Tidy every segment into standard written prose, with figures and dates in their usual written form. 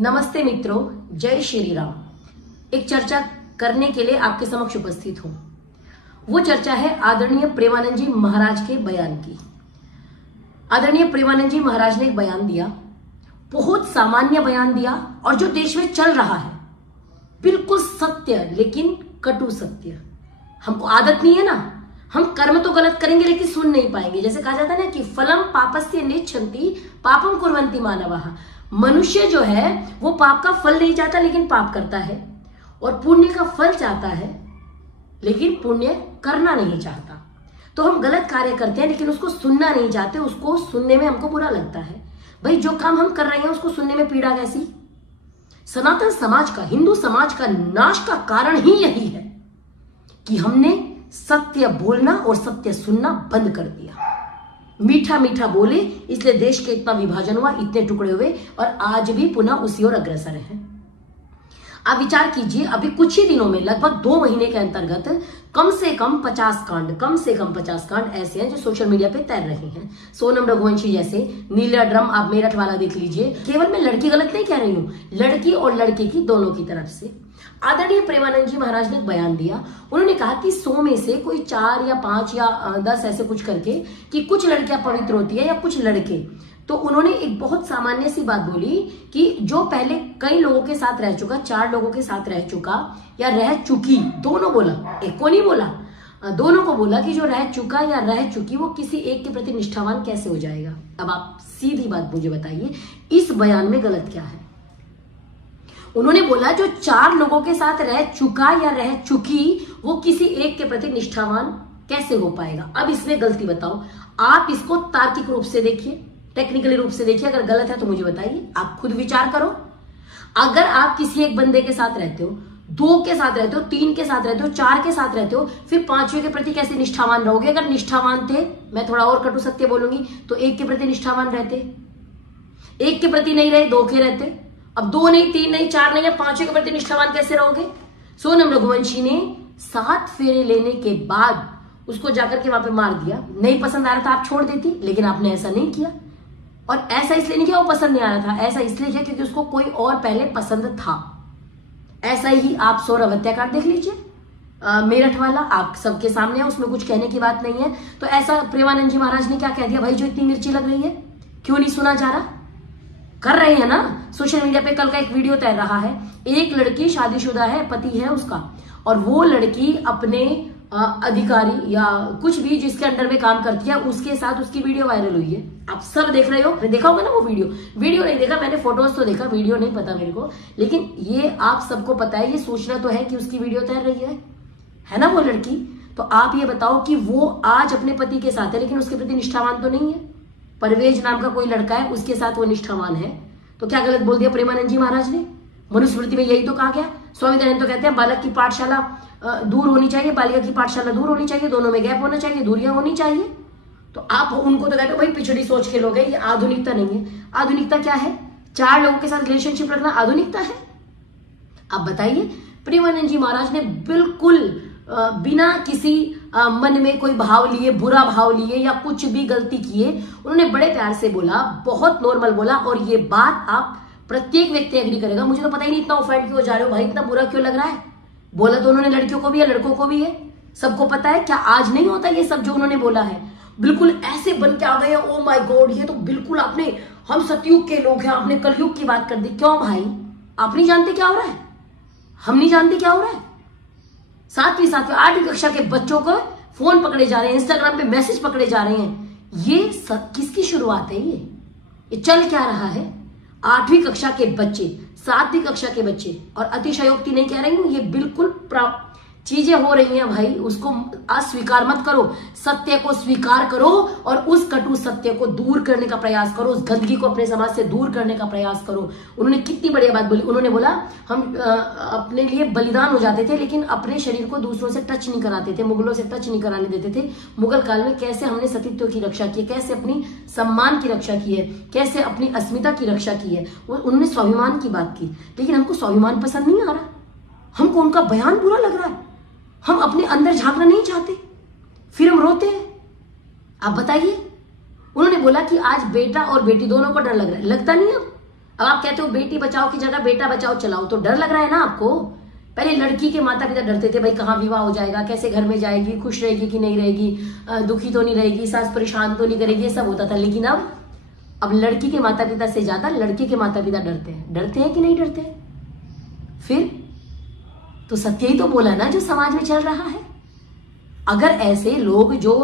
नमस्ते मित्रों, जय श्री राम। एक चर्चा करने के लिए आपके समक्ष उपस्थित हूं। वो चर्चा है आदरणीय प्रेमानंद जी महाराज के बयान की। आदरणीय प्रेमानंद जी महाराज ने एक बयान दिया, बहुत सामान्य बयान दिया और जो देश में चल रहा है बिल्कुल सत्य, लेकिन कटु सत्य। हमको आदत नहीं है ना, हम कर्म तो गलत करेंगे लेकिन सुन नहीं पाएंगे। जैसे कहा जाता है ना कि फलम पापस्य नेच्छन्ति पापम कुर्वन्ति मानवः। मनुष्य जो है वो पाप का फल नहीं चाहता लेकिन पाप करता है, और पुण्य का फल चाहता है लेकिन पुण्य करना नहीं चाहता। तो हम गलत कार्य करते हैं लेकिन उसको सुनना नहीं चाहते, उसको सुनने में हमको बुरा लगता है। भाई जो काम हम कर रहे हैं उसको सुनने में पीड़ा कैसी? सनातन समाज का, हिंदू समाज का नाश का कारण ही यही है कि हमने सत्य बोलना और सत्य सुनना बंद कर दिया। मीठा मीठा बोले इसलिए देश के इतना विभाजन हुआ, इतने टुकड़े हुए, और आज भी पुनः उसी ओर अग्रसर है। आप विचार कीजिए, अभी कुछ ही दिनों में, लगभग 2 महीने के अंतर्गत कम से कम 50 कांड ऐसे हैं जो सोशल मीडिया पे तैर रहे हैं। सोनम रघुवंशी जैसे, नीला ड्रम आप मेरठ वाला देख लीजिए। केवल मैं लड़की गलत नहीं कह रही हूं, लड़की और लड़के की दोनों की तरफ से। आदरणीय प्रेमानंद जी महाराज ने एक बयान दिया। उन्होंने कहा कि 100 में से कोई 4 या 5 या 10 ऐसे कुछ करके कि कुछ लड़कियां पवित्र होती है या कुछ लड़के। तो उन्होंने एक बहुत सामान्य सी बात बोली कि जो पहले कई लोगों के साथ रह चुका, 4 लोगों के साथ रह चुका या रह चुकी, दोनों बोला, एक को नहीं बोला, दोनों को बोला कि जो रह चुका या रह चुकी वो किसी एक के प्रति निष्ठावान कैसे हो जाएगा। अब आप सीधी बात मुझे बताइए, इस बयान में गलत क्या है? उन्होंने बोला जो 4 लोगों के साथ रह चुका या रह चुकी वो किसी एक के प्रति निष्ठावान कैसे हो पाएगा। अब इसमें गलती बताओ। आप इसको तार्किक रूप से देखिए, टेक्निकली रूप से देखिए। अगर गलत है तो मुझे बताइए, आप खुद विचार करो। अगर आप किसी एक बंदे के साथ रहते हो, 2 के साथ रहते हो, 3 के साथ रहते हो, 4 के साथ रहते हो, फिर 5वें के प्रति कैसे निष्ठावान रहोगे? अगर निष्ठावान थे, मैं थोड़ा और कटु सत्य बोलूंगी, तो 1 के प्रति निष्ठावान रहते, 1 के प्रति नहीं रहे, 2 के रहते। अब 2 नहीं, 3 नहीं, 4 नहीं, 5वें के प्रति निष्ठावान कैसे रहोगे? सोनम रघुवंशी ने 7 फेरे लेने के बाद उसको जाकर के वहां पे मार दिया। नहीं पसंद आ रहा था आप छोड़ देती, लेकिन आपने ऐसा नहीं किया। और ऐसा इसलिए नहीं किया वो पसंद नहीं आ रहा था, ऐसा इसलिए किया क्योंकि उसको कोई और पहले पसंद था। ऐसा ही आप सौरभ हत्याकांड देख लीजिए, मेरठ वाला, आप सबके सामने है, उसमें कुछ कहने की बात नहीं है। तो ऐसा प्रेमानंद जी महाराज ने क्या कह दिया, भाई जो इतनी मिर्ची लग रही है क्यों नहीं सुना जा रहा? कर रहे हैं ना सोशल मीडिया पे। कल का एक वीडियो तैर रहा है, एक लड़की शादीशुदा है, पति है उसका, और वो लड़की अपने अधिकारी या कुछ भी जिसके अंडर में काम करती है उसके साथ उसकी वीडियो वायरल हुई है। आप सब देख रहे हो, देखा होगा ना वो वीडियो नहीं देखा मैंने, फोटोज तो देखा, वीडियो नहीं पता मेरे को। लेकिन ये आप सबको पता है, ये सोचना तो है कि उसकी वीडियो तैर रही है ना वो लड़की। तो आप ये बताओ कि वो आज अपने पति के साथ है लेकिन उसके प्रति निष्ठावान तो नहीं है। परवेज नाम का कोई लड़का है, उसके साथ वो निष्ठावान है। तो क्या गलत बोल दिया प्रेमानंद जी महाराज ने? मनुस्मृति में यही तो कहा गया। स्वामी दयानंद तो कहते हैं बालक की पाठशाला दूर होनी चाहिए, बालिका की पाठशाला दूर होनी चाहिए, दोनों में गैप होना चाहिए, दूरियां होनी चाहिए। तो आप उनको तो कहते हो भाई पिछड़ी सोच के लोग हैं, ये आधुनिकता नहीं है। आधुनिकता क्या है? 4 लोगों के साथ रिलेशनशिप रखना आधुनिकता है? आप बताइए। प्रेमानंद जी महाराज ने बिल्कुल बिना किसी मन में कोई भाव लिए, बुरा भाव लिए या कुछ भी गलती किए, उन्होंने बड़े प्यार से बोला, बहुत नॉर्मल बोला। और ये बात आप प्रत्येक व्यक्ति एग्री करेगा। मुझे तो पता ही नहीं इतना ऑफेंड क्यों जा रहे हो भाई, इतना बुरा क्यों लग रहा है? बोला तो उन्होंने लड़कियों को भी है, लड़कों को भी है, सबको पता है। क्या आज नहीं होता ये सब जो उन्होंने बोला है? बिल्कुल ऐसे बन के आ गए, ओ माय गॉड, ये तो बिल्कुल आपने, हम सतयुग के लोग हैं, आपने कलयुग की बात कर दी। क्यों भाई? आप नहीं जानते क्या हो रहा है? हम नहीं जानते क्या हो रहा है? 7वीं 8वीं कक्षा के बच्चों को फोन पकड़े जा रहे हैं, इंस्टाग्राम पे मैसेज पकड़े जा रहे हैं। ये सब किसकी शुरुआत है? ये चल क्या रहा है? 8वीं कक्षा के बच्चे, 7वीं कक्षा के बच्चे, और अतिशयोक्ति नहीं कह रही हूं, ये बिल्कुल चीजें हो रही हैं भाई। उसको अस्वीकार मत करो, सत्य को स्वीकार करो और उस कटु सत्य को दूर करने का प्रयास करो, उस गंदगी को अपने समाज से दूर करने का प्रयास करो। उन्होंने कितनी बढ़िया बात बोली। उन्होंने बोला हम अपने लिए बलिदान हो जाते थे लेकिन अपने शरीर को दूसरों से टच नहीं कराते थे, मुगलों से टच नहीं कराने देते थे। मुगल काल में कैसे हमने सतीत्व की रक्षा की है, कैसे अपनी सम्मान की रक्षा की है, कैसे अपनी अस्मिता की रक्षा की है। उन्होंने स्वाभिमान की बात की, लेकिन हमको स्वाभिमान पसंद नहीं आ रहा, हमको उनका बयान बुरा लग रहा है, हम अपने अंदर झांकना नहीं चाहते, फिर हम रोते हैं। आप बताइए। उन्होंने बोला कि आज बेटा और बेटी दोनों को डर लग रहा है। लगता नहीं है? अब आप कहते हो बेटी बचाओ की जगह बेटा बचाओ चलाओ, तो डर लग रहा है ना आपको। पहले लड़की के माता पिता डरते थे, भाई कहाँ विवाह हो जाएगा, कैसे घर में जाएगी, खुश रहेगी कि नहीं रहेगी, दुखी तो नहीं रहेगी, सास परेशान तो नहीं करेगी, ये सब होता था। लेकिन अब लड़की के माता पिता से ज्यादा लड़के के माता पिता डरते हैं। डरते हैं कि नहीं डरते? फिर तो सत्य ही तो बोला ना जो समाज में चल रहा है। अगर ऐसे लोग जो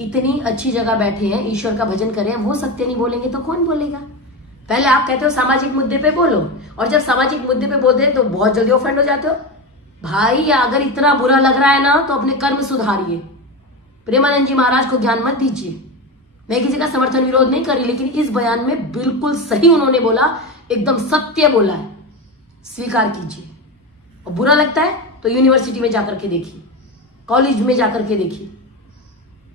इतनी अच्छी जगह बैठे हैं, ईश्वर का भजन करें, वो सत्य नहीं बोलेंगे तो कौन बोलेगा? पहले आप कहते हो सामाजिक मुद्दे पे बोलो, और जब सामाजिक मुद्दे पे बोलते हैं तो बहुत जल्दी ऑफेंड हो जाते हो। भाई अगर इतना बुरा लग रहा है ना तो अपने कर्म सुधारिए। प्रेमानंद जी महाराज को ज्ञान मत दीजिए। मैं किसी का समर्थन विरोध नहीं कर रही, लेकिन इस बयान में बिल्कुल सही उन्होंने बोला, एकदम सत्य बोला है, स्वीकार कीजिए। और बुरा लगता है तो यूनिवर्सिटी में जाकर के देखिए, कॉलेज में जाकर के देखिए,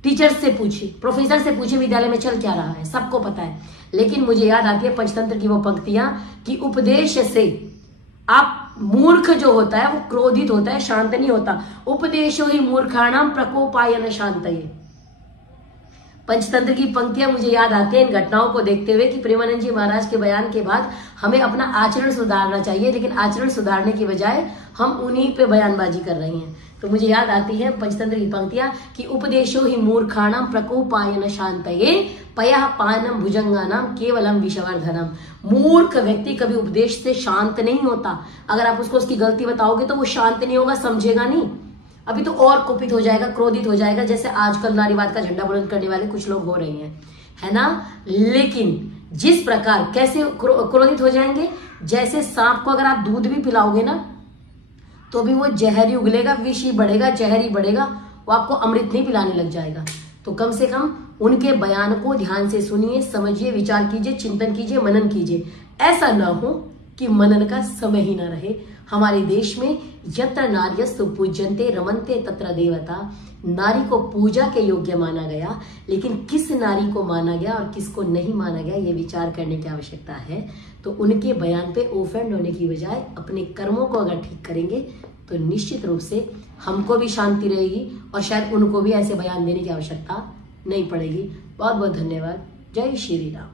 टीचर्स से पूछिए, प्रोफेसर से पूछिए विद्यालय में चल क्या रहा है, सबको पता है। लेकिन मुझे याद आती है पंचतंत्र की वो पंक्तियां कि उपदेश से आप मूर्ख जो होता है वो क्रोधित होता है, शांत नहीं होता। उपदेशो ही मूर्खाणाम प्रकोपायन शांतये। पंचतंत्र की पंक्तियां मुझे याद आती है इन घटनाओं को देखते हुए कि प्रेमानंद जी महाराज के बयान के बाद हमें अपना आचरण सुधारना चाहिए, लेकिन आचरण सुधारने की बजाय हम उन्हीं पे बयानबाजी कर रहे हैं। तो मुझे याद आती है पंचतंत्र की पंक्तियां कि उपदेशो ही मूर्खाणाम प्रकोपायन शांतये पया पानम भुजंगानाम केवलम विषवर्धनम। मूर्ख व्यक्ति कभी उपदेश से शांत नहीं होता। अगर आप उसको उसकी गलती बताओगे तो वो शांत नहीं होगा, समझेगा नहीं, अभी तो और कुपित हो जाएगा, क्रोधित हो जाएगा, जैसे आजकल नारीवाद का झंडा बुलंद करने वाले कुछ लोग हो रहे हैं, है ना। लेकिन जिस प्रकार कैसे क्रोधित हो जाएंगे, जैसे सांप को अगर आप दूध भी पिलाओगे ना तो भी वो जहर ही उगलेगा, विष ही बढ़ेगा, जहर ही बढ़ेगा, वो आपको अमृत नहीं पिलाने लग जाएगा। तो कम से कम उनके बयान को ध्यान से सुनिए, समझिए, विचार कीजिए, चिंतन कीजिए, मनन कीजिए। ऐसा न हो कि मनन का समय ही न रहे। हमारे देश में यत्र नार्यस्तु पूज्यन्ते रमन्ते तत्र देवता, नारी को पूजा के योग्य माना गया, लेकिन किस नारी को माना गया और किसको नहीं माना गया ये विचार करने की आवश्यकता है। तो उनके बयान पे ओफेंड होने की बजाय अपने कर्मों को अगर ठीक करेंगे तो निश्चित रूप से हमको भी शांति रहेगी और शायद उनको भी ऐसे बयान देने की आवश्यकता नहीं पड़ेगी। बहुत बहुत धन्यवाद। जय श्री राम।